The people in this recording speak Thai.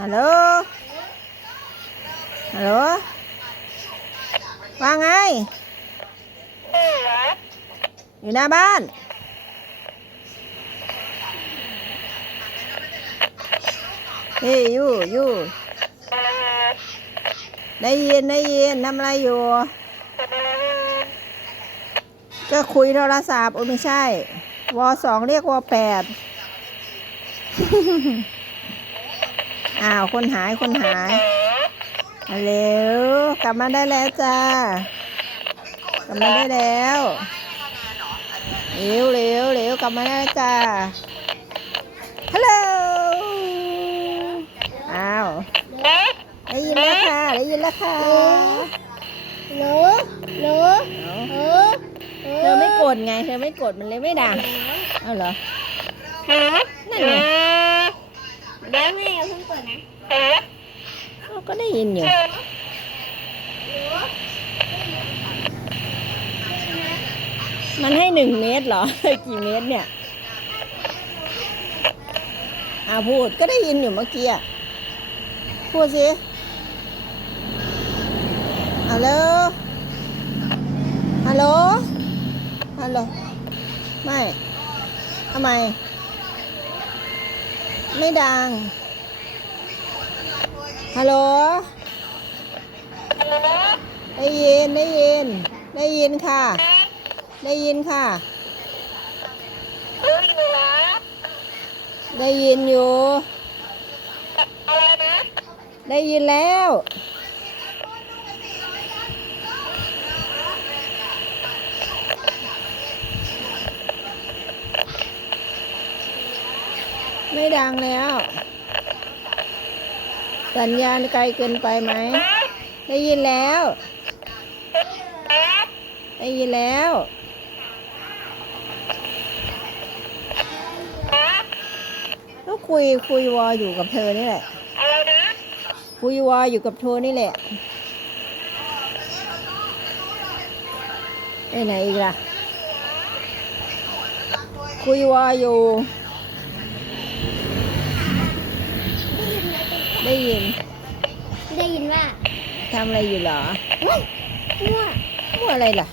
ฮัลโหล ฮัลโหล ว่าไง อยู่หน้าบ้าน เฮ้ยอยู่อยู่ได้ยินได้ยินทำอะไรอยู่ ก็คุยโทรศัพท์โอ้ไม่ใช่วสองเรียกวแปด อ้าวคนหายคนหายมาเร็วกลับมาได้แล้วจ้ากลับมาได้แล้วเร็วเร็วเร็วกลับมาได้แล้วจ้าฮัลโหลอ้าวได้ยินแล้วค่ะได้ยินแล้วค่ะหนูหนูเอาหนูเธอไม่กดไงเธอไม่กดมันเลยไม่ดังเอาเหรอนั่นไง เดี๋ยวแม่อย่าเพิ่งเปิดนะ เขาก็ได้ ยินอยู่ มันให้หนึ่งเมตรเหรอ กี่เมตรเนี่ยอ่าพูดก็ได้ยินอยู่เมื่อกี้อะพูดสิฮัลโหลฮัลโหลฮัลโหลไม่ทำไม ไม่ดัง ฮัลโหล ได้ยิน ได้ยิน ได้ยินค่ะ ได้ยินค่ะได้ยินอยู่ได้ยินแล้ว ไม่ดังแล้ว สัญญาณไกลเกินไปไหม ได้ยินแล้ว ได้ยินแล้ว ก็คุยคุยวออยู่กับเธอนี่แหละ คุยวออยู่กับเธอนี่แหละไปไหนอีกล่ะ คุยวออยู่ ได้ยิน ได้ยินว่าทำอะไรอยู่เหรอเฮ้ยมั่วมั่วอะไรล่ะ